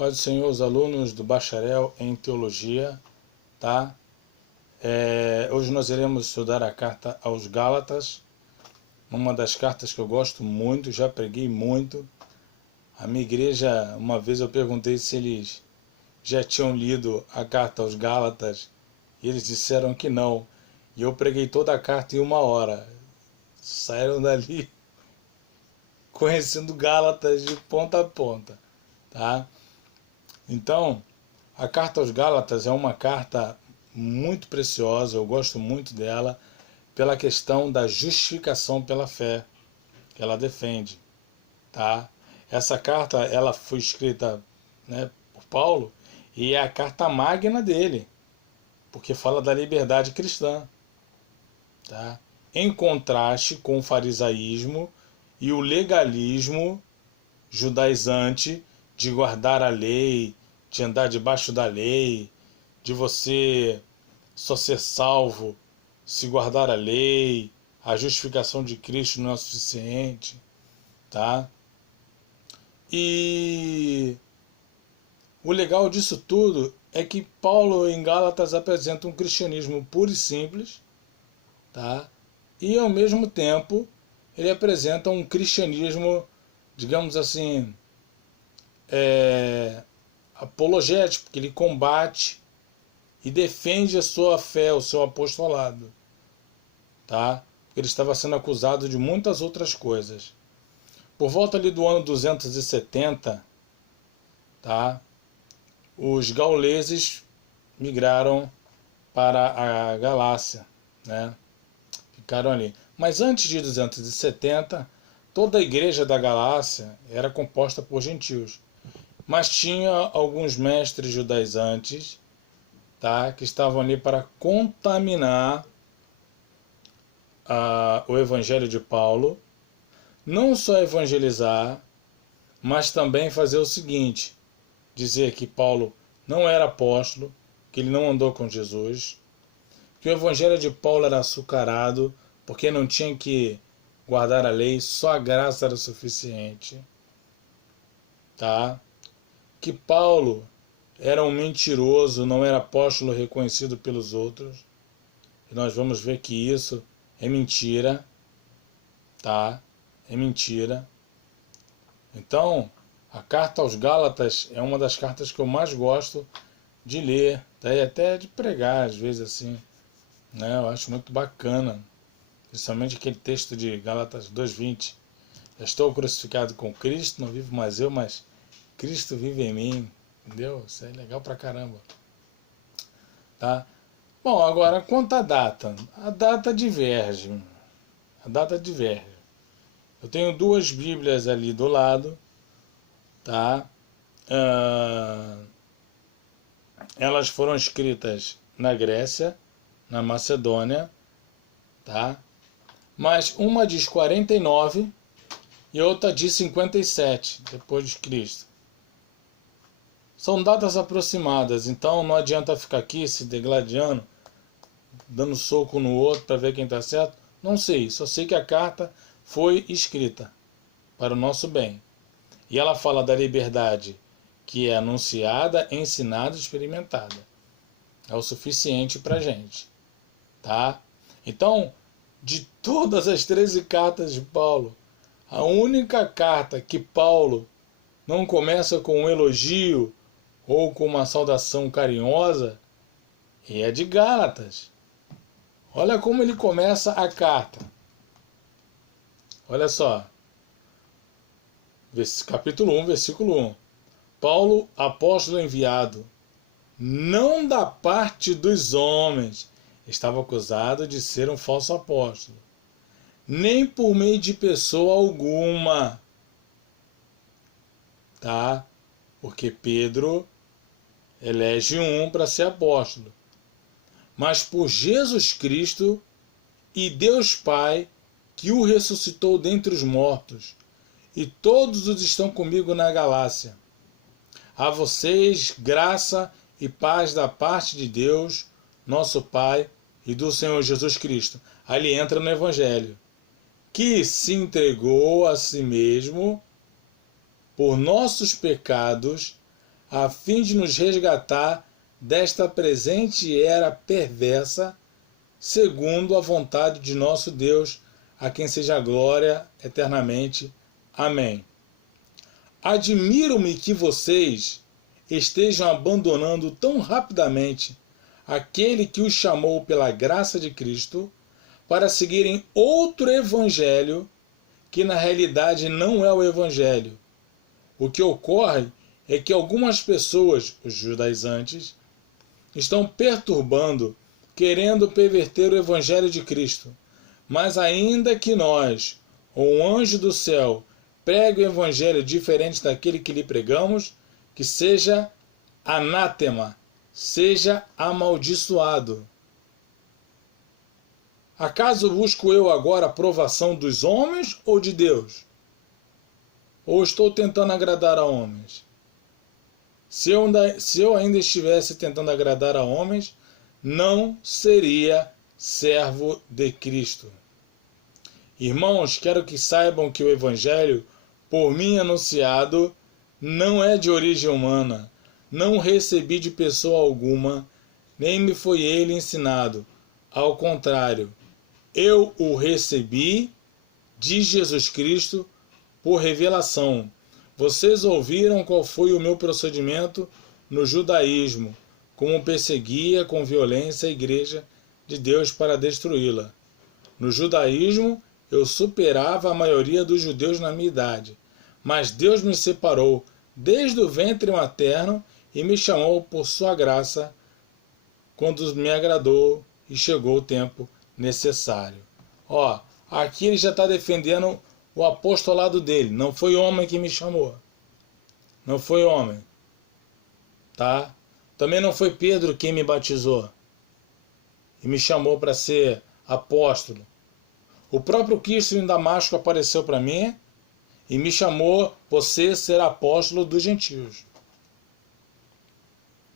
Paz do Senhor, os alunos do bacharel em teologia, tá? Hoje nós iremos estudar a carta aos Gálatas, uma das cartas que eu gosto muito, já preguei muito. A minha igreja, uma vez eu perguntei se eles já tinham lido a carta aos Gálatas, e eles disseram que não. E eu preguei toda a carta em 1 hora. Saíram dali conhecendo Gálatas de ponta a ponta, tá? Então, a carta aos Gálatas é uma carta muito preciosa, eu gosto muito dela, pela questão da justificação pela fé que ela defende, tá? Essa carta ela foi escrita, né, por Paulo, e é a carta magna dele, porque fala da liberdade cristã, tá? Em contraste com o farisaísmo e o legalismo judaizante de guardar a lei, de andar debaixo da lei, de você só ser salvo se guardar a lei, a justificação de Cristo não é suficiente, tá? E o legal disso tudo é que Paulo em Gálatas apresenta um cristianismo puro e simples, tá? E ao mesmo tempo ele apresenta um cristianismo, digamos assim, apologético, porque ele combate e defende a sua fé, o seu apostolado, tá? Ele estava sendo acusado de muitas outras coisas. Por volta ali do ano 270, tá? Os gauleses migraram para a Galácia, né? Ficaram ali. Mas antes de 270, toda a igreja da Galácia era composta por gentios. Mas tinha alguns mestres judaizantes, tá, que estavam ali para contaminar o evangelho de Paulo, não só evangelizar, mas também fazer o seguinte, dizer que Paulo não era apóstolo, que ele não andou com Jesus, que o evangelho de Paulo era açucarado, porque não tinha que guardar a lei, só a graça era suficiente, tá? Que Paulo era um mentiroso, não era apóstolo reconhecido pelos outros. E nós vamos ver que isso é mentira, tá? É mentira. Então, a carta aos Gálatas é uma das cartas que eu mais gosto de ler, tá? E até de pregar, às vezes, assim, né? Eu acho muito bacana, principalmente aquele texto de Gálatas 2:20. Estou crucificado com Cristo, não vivo mais eu, mas Cristo vive em mim. Entendeu? Isso é legal pra caramba. Tá? Bom, agora quanto à data. A data diverge. A data diverge. Eu tenho duas Bíblias ali do lado. Tá? Elas foram escritas na Grécia, na Macedônia. Tá? Mas uma diz 49 e outra diz 57 depois de Cristo. São datas aproximadas, então não adianta ficar aqui se degladiando, dando soco no outro para ver quem está certo. Não sei, só sei que a carta foi escrita para o nosso bem. E ela fala da liberdade que é anunciada, ensinada e experimentada. É o suficiente para a gente. Tá? Então, de todas as 13 cartas de Paulo, a única carta que Paulo não começa com um elogio ou com uma saudação carinhosa é a de Gálatas. Olha como ele começa a carta. Olha só. Capítulo 1, versículo 1. Paulo, apóstolo enviado, não da parte dos homens, estava acusado de ser um falso apóstolo, nem por meio de pessoa alguma. Tá? Porque Pedro elege um para ser apóstolo. Mas por Jesus Cristo e Deus Pai, que o ressuscitou dentre os mortos, e todos os estão comigo na Galácia. A vocês, graça e paz da parte de Deus, nosso Pai, e do Senhor Jesus Cristo. Aí ele entra no Evangelho. Que se entregou a si mesmo por nossos pecados, a fim de nos resgatar desta presente era perversa, segundo a vontade de nosso Deus, a quem seja a glória eternamente. Amém. Admiro-me que vocês estejam abandonando tão rapidamente aquele que os chamou pela graça de Cristo para seguirem outro evangelho que na realidade não é o evangelho. O que ocorre é que algumas pessoas, os judaizantes, estão perturbando, querendo perverter o evangelho de Cristo. Mas ainda que nós, ou um anjo do céu, pregue o evangelho diferente daquele que lhe pregamos, que seja anátema, seja amaldiçoado. Acaso busco eu agora a aprovação dos homens ou de Deus? Ou estou tentando agradar a homens? Se eu ainda estivesse tentando agradar a homens, não seria servo de Cristo. Irmãos, quero que saibam que o Evangelho, por mim anunciado, não é de origem humana. Não recebi de pessoa alguma, nem me foi ele ensinado. Ao contrário, eu o recebi de Jesus Cristo por revelação. Vocês ouviram qual foi o meu procedimento no judaísmo, como perseguia com violência a igreja de Deus para destruí-la. No judaísmo, eu superava a maioria dos judeus na minha idade, mas Deus me separou desde o ventre materno e me chamou por sua graça quando me agradou e chegou o tempo necessário. Ó, aqui ele já está defendendo o apostolado dele. Não foi homem que me chamou. Não foi homem. Tá? Também não foi Pedro quem me batizou e me chamou para ser apóstolo. O próprio Cristo em Damasco apareceu para mim e me chamou: você ser apóstolo dos gentios.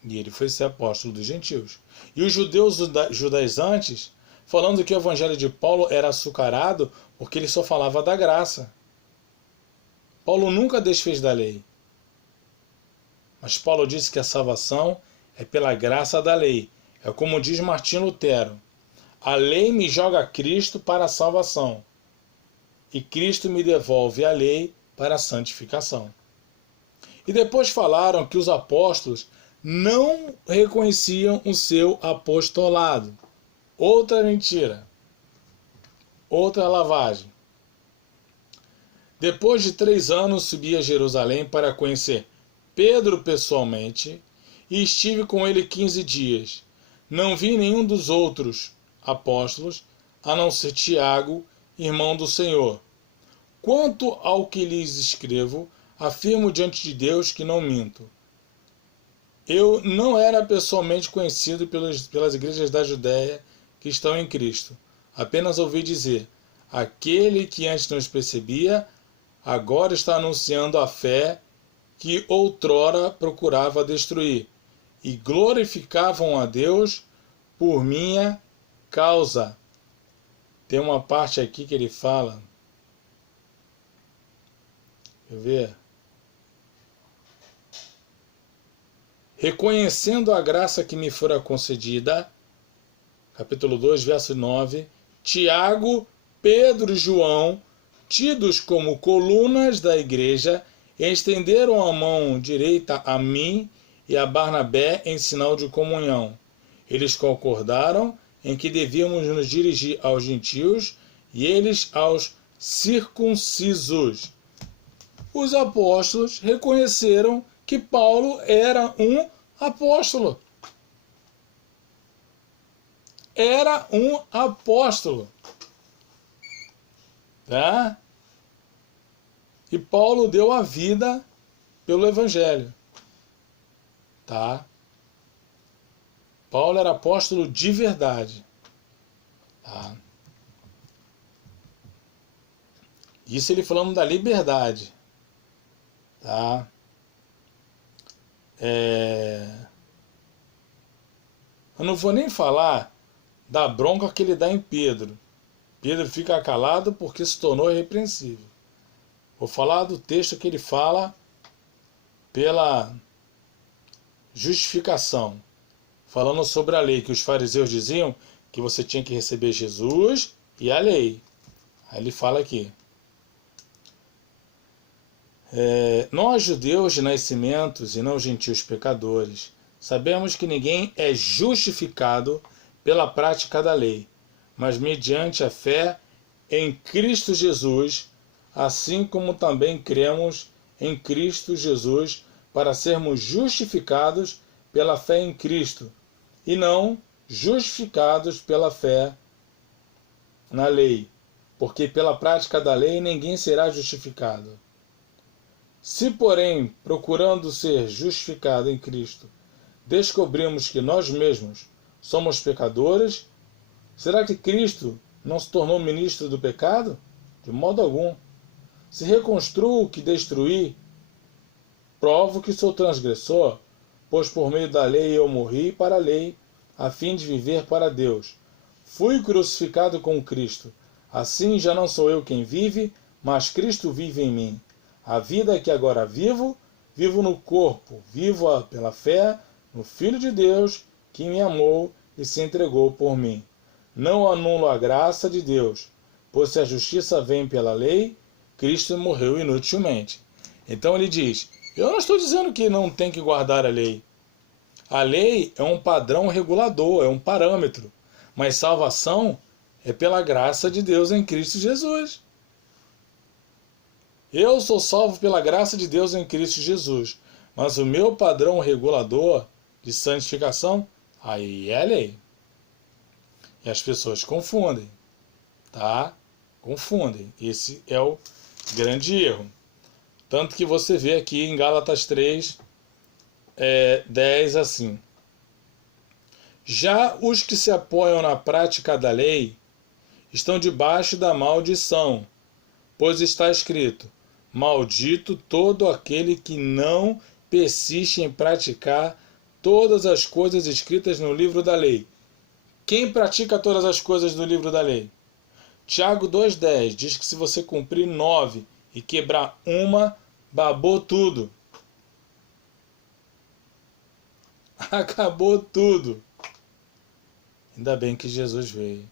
E ele foi ser apóstolo dos gentios. E os judeus judaizantes, falando que o evangelho de Paulo era açucarado porque ele só falava da graça. Paulo nunca desfez da lei. Mas Paulo disse que a salvação é pela graça da lei. É como diz Martinho Lutero: a lei me joga Cristo para a salvação, e Cristo me devolve a lei para a santificação. E depois falaram que os apóstolos não reconheciam o seu apostolado. Outra mentira. Outra lavagem. Depois de 3 anos, subi a Jerusalém para conhecer Pedro pessoalmente e estive com ele 15 dias. Não vi nenhum dos outros apóstolos, a não ser Tiago, irmão do Senhor. Quanto ao que lhes escrevo, afirmo diante de Deus que não minto. Eu não era pessoalmente conhecido pelas igrejas da Judéia que estão em Cristo. Apenas ouvi dizer: aquele que antes não os percebia, agora está anunciando a fé que outrora procurava destruir, e glorificavam a Deus por minha causa. Tem uma parte aqui que ele fala. Quer ver? Reconhecendo a graça que me fora concedida, capítulo 2, verso 9, Tiago, Pedro e João, tidos como colunas da igreja, estenderam a mão direita a mim e a Barnabé em sinal de comunhão. Eles concordaram em que devíamos nos dirigir aos gentios e eles aos circuncisos. Os apóstolos reconheceram que Paulo era um apóstolo. Era um apóstolo. Tá? E Paulo deu a vida pelo Evangelho. Tá? Paulo era apóstolo de verdade. Tá? Isso ele falando da liberdade. Tá? Eu não vou nem falar da bronca que ele dá em Pedro. Pedro fica calado porque se tornou irrepreensível. Vou falar do texto que ele fala pela justificação, falando sobre a lei, que os fariseus diziam que você tinha que receber Jesus e a lei. Aí ele fala aqui. Nós, judeus de nascimentos e não gentios pecadores, sabemos que ninguém é justificado pela prática da lei, mas mediante a fé em Cristo Jesus, assim como também cremos em Cristo Jesus para sermos justificados pela fé em Cristo, e não justificados pela fé na lei, porque pela prática da lei ninguém será justificado. Se, porém, procurando ser justificado em Cristo, descobrimos que nós mesmos somos pecadores, será que Cristo não se tornou ministro do pecado? De modo algum. Se reconstruo o que destruí, provo que sou transgressor, pois por meio da lei eu morri para a lei, a fim de viver para Deus. Fui crucificado com Cristo. Assim já não sou eu quem vive, mas Cristo vive em mim. A vida que agora vivo, vivo no corpo, vivo pela fé no Filho de Deus, que me amou e se entregou por mim. Não anulo a graça de Deus, pois se a justiça vem pela lei, Cristo morreu inutilmente. Então ele diz, eu não estou dizendo que não tem que guardar a lei. A lei é um padrão regulador, é um parâmetro, mas salvação é pela graça de Deus em Cristo Jesus. Eu sou salvo pela graça de Deus em Cristo Jesus, mas o meu padrão regulador de santificação, aí é a lei. E as pessoas confundem, tá? Confundem. Esse é o grande erro. Tanto que você vê aqui em Gálatas 3, 10 assim. Já os que se apoiam na prática da lei estão debaixo da maldição, pois está escrito, maldito todo aquele que não persiste em praticar todas as coisas escritas no livro da lei. Quem pratica todas as coisas do livro da lei? Tiago 2,10 diz que se você cumprir 9 e quebrar uma, babou tudo. Acabou tudo. Ainda bem que Jesus veio.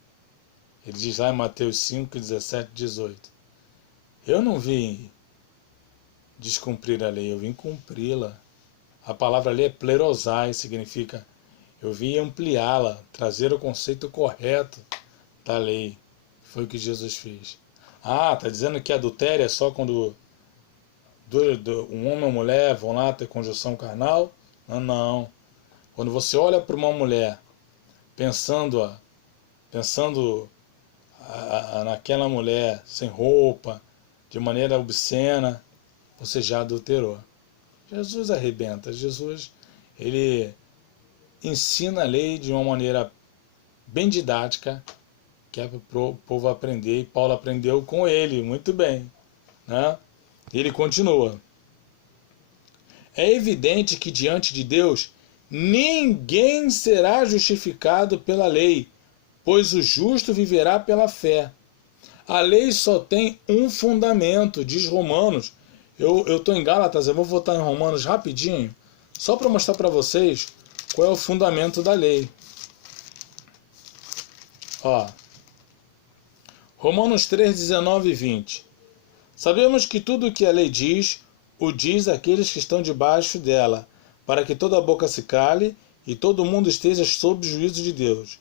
Ele diz lá em Mateus 5, 17, 18. Eu não vim descumprir a lei, eu vim cumpri-la. A palavra lei é plerosai, significa eu vim ampliá-la, trazer o conceito correto da lei. Foi o que Jesus fez. Ah, está dizendo que adultério é só quando um homem e uma mulher vão lá ter conjunção carnal? Não, não. Quando você olha para uma mulher pensando naquela mulher sem roupa, de maneira obscena, você já adulterou. Jesus arrebenta. Jesus, ele ensina a lei de uma maneira bem didática, que é para o povo aprender, e Paulo aprendeu com ele, muito bem. Né? Ele continua. É evidente que diante de Deus, ninguém será justificado pela lei, pois o justo viverá pela fé. A lei só tem um fundamento, diz Romanos. Eu estou em Gálatas, eu vou voltar em Romanos rapidinho, só para mostrar para vocês qual é o fundamento da lei. Ó, Romanos 3, 19 e 20. Sabemos que tudo o que a lei diz, o diz àqueles que estão debaixo dela, para que toda a boca se cale e todo mundo esteja sob o juízo de Deus.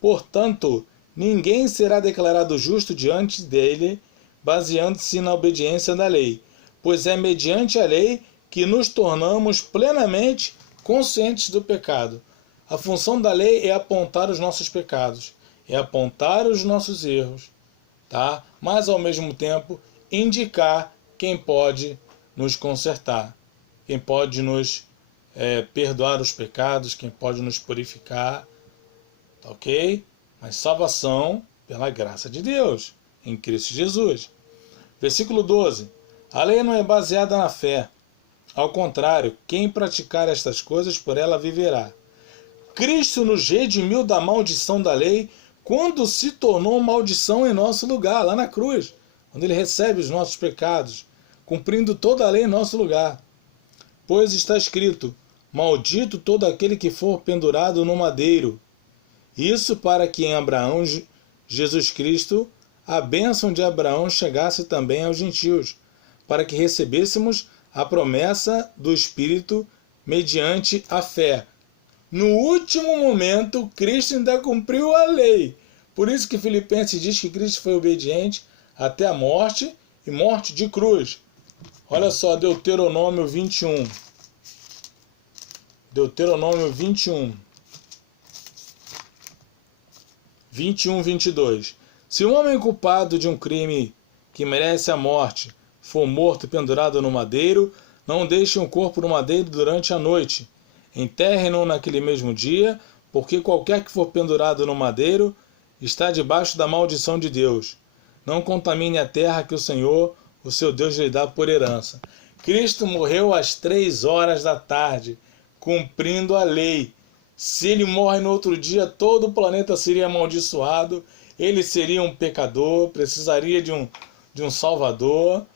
Portanto, ninguém será declarado justo diante dele, baseando-se na obediência da lei, pois é mediante a lei que nos tornamos plenamente conscientes do pecado. A função da lei é apontar os nossos pecados, é apontar os nossos erros, tá? Mas ao mesmo tempo indicar quem pode nos consertar, quem pode nos perdoar os pecados, quem pode nos purificar, tá ok? Mas salvação pela graça de Deus, em Cristo Jesus. Versículo 12. A lei não é baseada na fé. Ao contrário, quem praticar estas coisas, por ela viverá. Cristo nos redimiu da maldição da lei quando se tornou maldição em nosso lugar, lá na cruz, quando ele recebe os nossos pecados, cumprindo toda a lei em nosso lugar. Pois está escrito, maldito todo aquele que for pendurado no madeiro. Isso para que em Abraão, Jesus Cristo, a bênção de Abraão chegasse também aos gentios, para que recebêssemos a promessa do Espírito mediante a fé. No último momento, Cristo ainda cumpriu a lei. Por isso que Filipenses diz que Cristo foi obediente até a morte e morte de cruz. Olha só, Deuteronômio 21. Deuteronômio 21. 21, 22. Se um homem culpado de um crime que merece a morte for morto e pendurado no madeiro, não deixem o corpo no madeiro durante a noite. Enterrem-no naquele mesmo dia, porque qualquer que for pendurado no madeiro está debaixo da maldição de Deus. Não contamine a terra que o Senhor, o seu Deus, lhe dá por herança. Cristo morreu às 3 horas da tarde, cumprindo a lei. Se ele morre no outro dia, todo o planeta seria amaldiçoado, ele seria um pecador, precisaria de um salvador,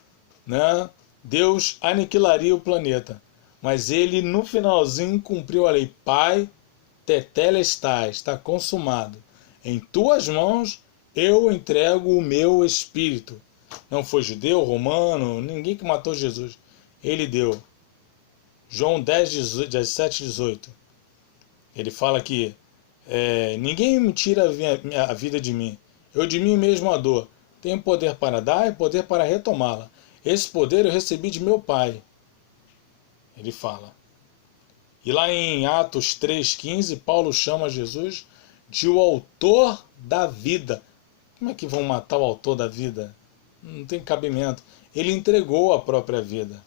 né? Deus aniquilaria o planeta. Mas ele, no finalzinho, cumpriu a lei. Pai, tetelestai, está consumado. Em tuas mãos eu entrego o meu espírito. Não foi judeu, romano, ninguém que matou Jesus. Ele deu. João 10, 17, 18. Ele fala que ninguém me tira a vida de mim. Eu de mim mesmo a dou. Tenho poder para dar e poder para retomá-la. Esse poder eu recebi de meu Pai. Ele fala. E lá em Atos 3,15, Paulo chama Jesus de o autor da vida. Como é que vão matar o autor da vida? Não tem cabimento. Ele entregou a própria vida.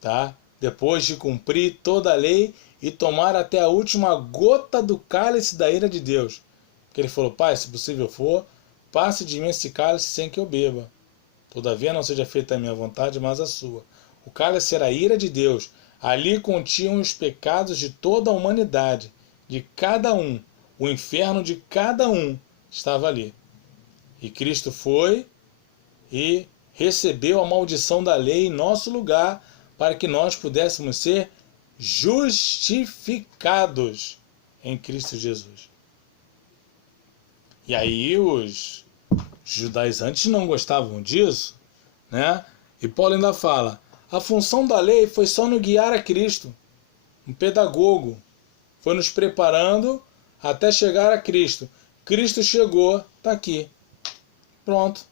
Tá? Depois de cumprir toda a lei e tomar até a última gota do cálice da ira de Deus. Porque ele falou, Pai, se possível for, passe de mim esse cálice sem que eu beba. Todavia não seja feita a minha vontade, mas a sua. O cálice era a ira de Deus. Ali continham os pecados de toda a humanidade, de cada um. O inferno de cada um estava ali. E Cristo foi e recebeu a maldição da lei em nosso lugar, para que nós pudéssemos ser justificados em Cristo Jesus. E aí os judaizantes não gostavam disso, né? E Paulo ainda fala, a função da lei foi só nos guiar a Cristo, um pedagogo, foi nos preparando até chegar a Cristo. Cristo chegou, está aqui, pronto,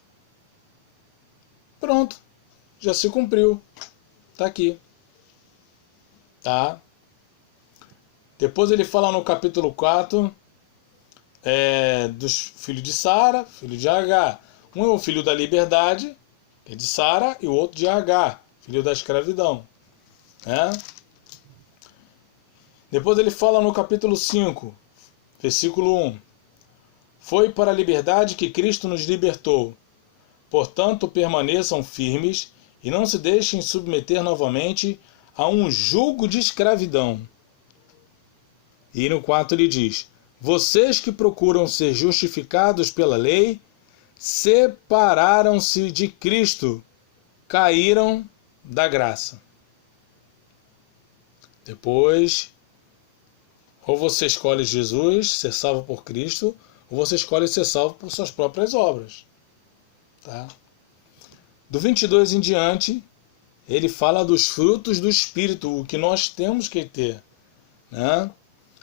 já se cumpriu, está aqui, tá? Depois ele fala no capítulo 4 dos filhos de Sara, filho de Agar. Um é o filho da liberdade, que é de Sara, e o outro de Agar, filho da escravidão. Né? Depois ele fala no capítulo 5, versículo 1. Foi para a liberdade que Cristo nos libertou. Portanto, permaneçam firmes e não se deixem submeter novamente a um jugo de escravidão. E no 4 ele diz, vocês que procuram ser justificados pela lei, separaram-se de Cristo, caíram da graça. Depois, ou você escolhe Jesus, ser salvo por Cristo, ou você escolhe ser salvo por suas próprias obras. Tá? Do 22 em diante, ele fala dos frutos do Espírito, o que nós temos que ter. Né?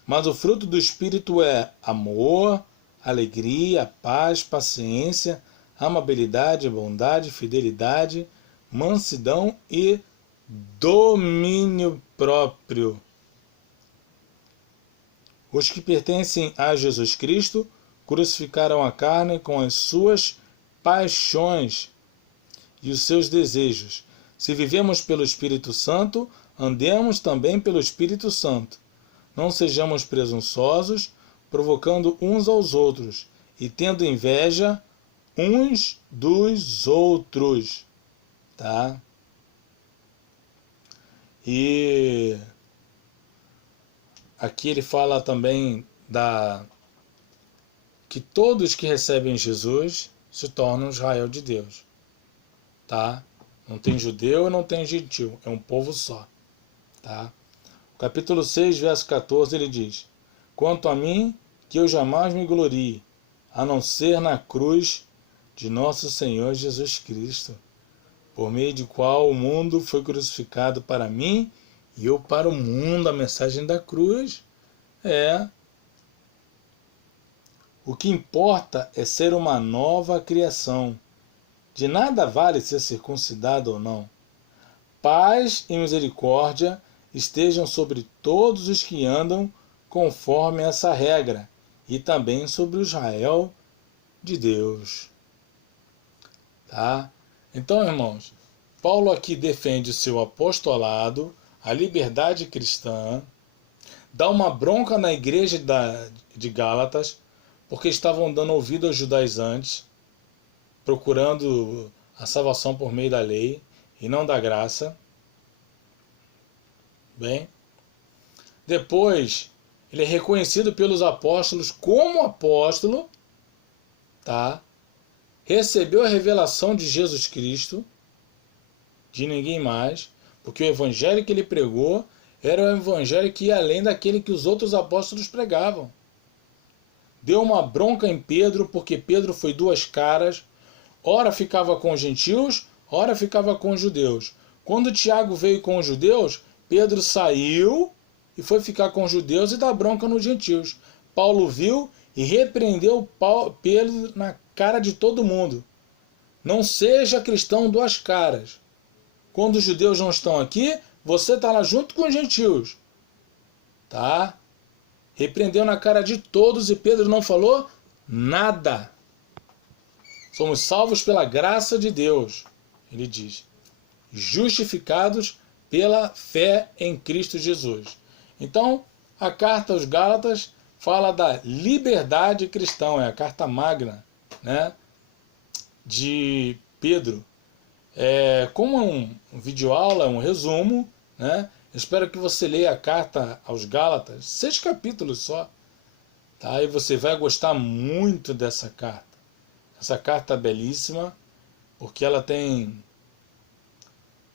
Mas o fruto do Espírito é amor, alegria, paz, paciência, amabilidade, bondade, fidelidade, mansidão e domínio próprio. Os que pertencem a Jesus Cristo crucificaram a carne com as suas paixões e os seus desejos. Se vivemos pelo Espírito Santo, andemos também pelo Espírito Santo. Não sejamos presunçosos, provocando uns aos outros e tendo inveja uns dos outros. Tá? E aqui ele fala também que todos que recebem Jesus se tornam Israel de Deus. Tá? Não tem judeu e não tem gentil, é um povo só. Tá? O capítulo 6, verso 14, ele diz: quanto a mim, que eu jamais me glorie, a não ser na cruz de nosso Senhor Jesus Cristo, por meio de qual o mundo foi crucificado para mim e eu para o mundo. A mensagem da cruz é: o que importa é ser uma nova criação. De nada vale ser circuncidado ou não. Paz e misericórdia estejam sobre todos os que andam conforme essa regra, e também sobre o Israel de Deus. Tá? Então, irmãos, Paulo aqui defende o seu apostolado, a liberdade cristã, dá uma bronca na igreja de Gálatas, porque estavam dando ouvido aos judaizantes, procurando a salvação por meio da lei e não da graça. Bem, depois ele é reconhecido pelos apóstolos como apóstolo, tá? Recebeu a revelação de Jesus Cristo, de ninguém mais, porque o evangelho que ele pregou era o evangelho que ia além daquele que os outros apóstolos pregavam. Deu uma bronca em Pedro, porque Pedro foi duas caras, ora ficava com os gentios, ora ficava com os judeus. Quando Tiago veio com os judeus, Pedro saiu e foi ficar com os judeus e dar bronca nos gentios. Paulo viu e repreendeu Pedro na cara de todo mundo. Não seja cristão duas caras. Quando os judeus não estão aqui, você está lá junto com os gentios. Tá? Repreendeu na cara de todos e Pedro não falou nada. Somos salvos pela graça de Deus, ele diz. Justificados pela fé em Cristo Jesus. Então, a carta aos Gálatas fala da liberdade cristã, é a carta magna, né, de Pedro. Como um videoaula, um resumo, né, espero que você leia a carta aos Gálatas, 6 capítulos só, tá? E você vai gostar muito dessa carta. Essa carta é belíssima, porque ela tem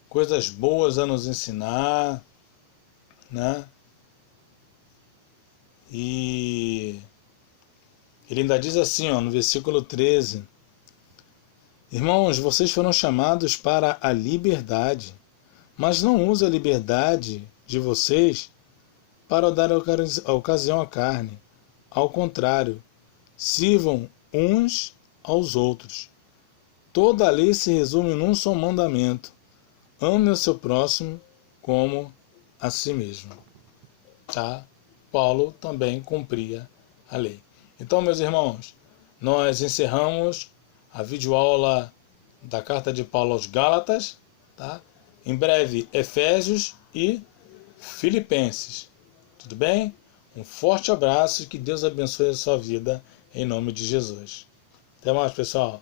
coisas boas a nos ensinar, né? E ele ainda diz assim, no versículo 13: irmãos, vocês foram chamados para a liberdade, mas não use a liberdade de vocês para dar ocasião à carne. Ao contrário, sirvam uns aos outros. Toda a lei se resume num só mandamento: ame o seu próximo como a si mesmo. Tá? Paulo também cumpria a lei. Então, meus irmãos, nós encerramos a videoaula da carta de Paulo aos Gálatas. Tá? Em breve, Efésios e Filipenses. Tudo bem? Um forte abraço e que Deus abençoe a sua vida em nome de Jesus. Até mais, pessoal.